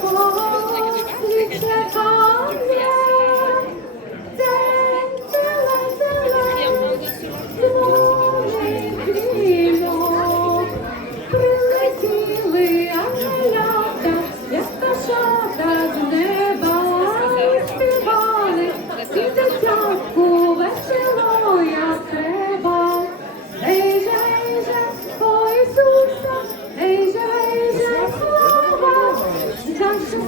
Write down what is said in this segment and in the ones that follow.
この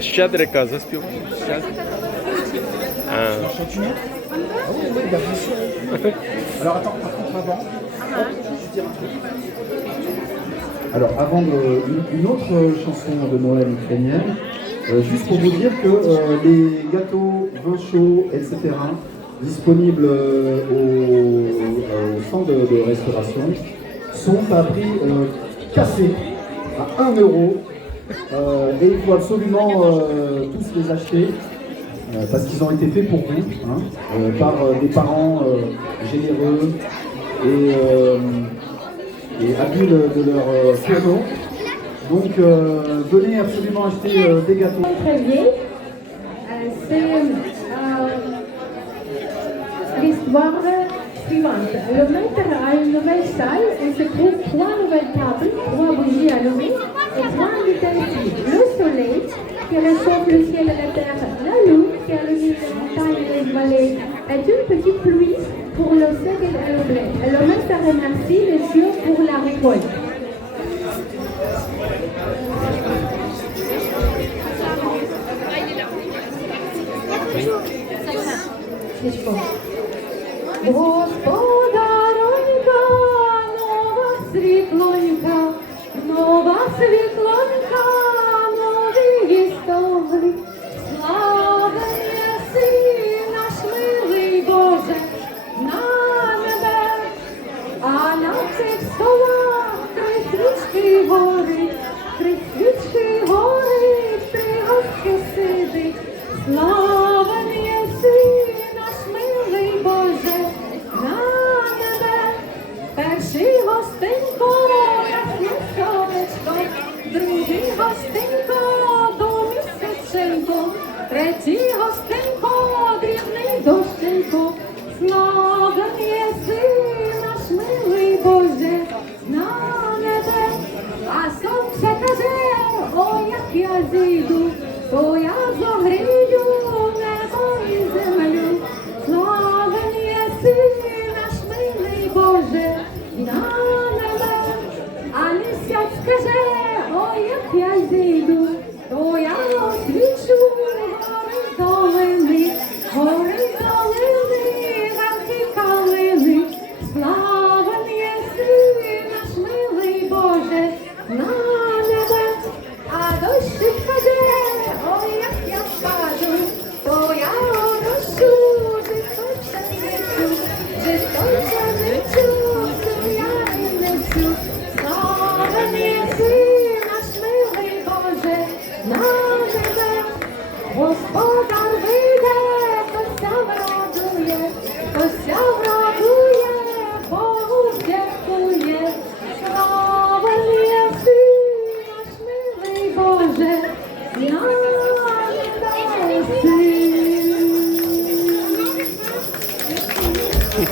Щедрика заспів. А, Champignon Ah oui, oui, bah, bien sûr. Alors attends, par contre, avant. hop, je vais dire un truc. Alors, avant de- une, une autre chanson de Noël ukrainienne, euh, juste pour vous dire que euh, les gâteaux, vins chauds, etc., disponibles euh, au, centre de, restauration, sont à prix cassé, à 1 euro. Et il faut absolument tous les acheter. Parce qu'ils ont été faits pour vous, hein, par des parents généreux et, habiles de leur fourneau. Donc euh, venez absolument acheter euh, des gâteaux. Euh, C'est l'histoire suivante. Le maître a une nouvelle salle où se trouvent trois nouvelles tables, trois bougies allumées et trois ici. Le soleil qui réchauffe le ciel et la terre, la lune qui illumine les montagnes et les vallées, et une petite pluie pour le sec et le blé. Et le maître remercie les cieux pour la récolte. Чечко. se rostejar.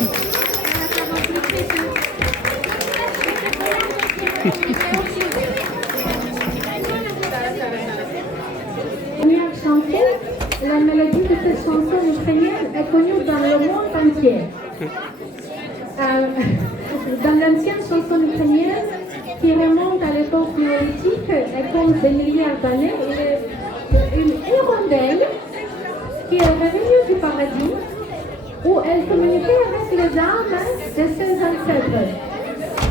La mélodie de cette chanson ukrainienne est connue dans le monde entier. Euh, dans l'ancienne chanson ukrainienne, qui remonte à l'époque néolithique et compte des milliards d'années. Il une hirondelle qui est revenue du paradis où elle communiquait avec les âmes de ses ancêtres.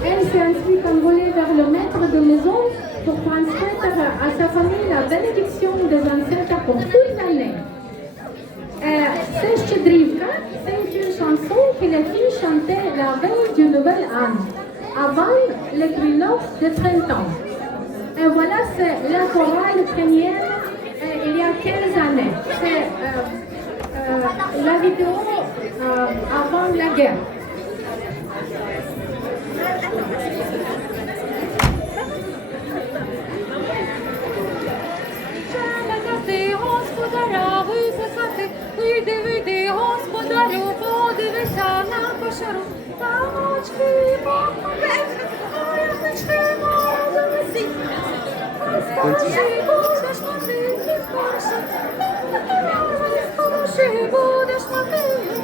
Elle s'est ensuite envolée vers le maître de maison pour transmettre à sa famille la bénédiction des ancêtres pour toute l'année. Euh, Shchedrivka, c'est une chanson que les filles chantaient la veille du nouvel an, avant l'équinoxe de printemps. Et voilà, c'est la chorale ukrainienne euh, il y a 15 années. C'est euh, l'invitons avant la guerre. Господаря, виписати, вийди, вийди, господарю, подивися на кошару, та очки покажи, а я зачки морозу висіть. Господи, будеш мати, ти будеш мати, скоріші.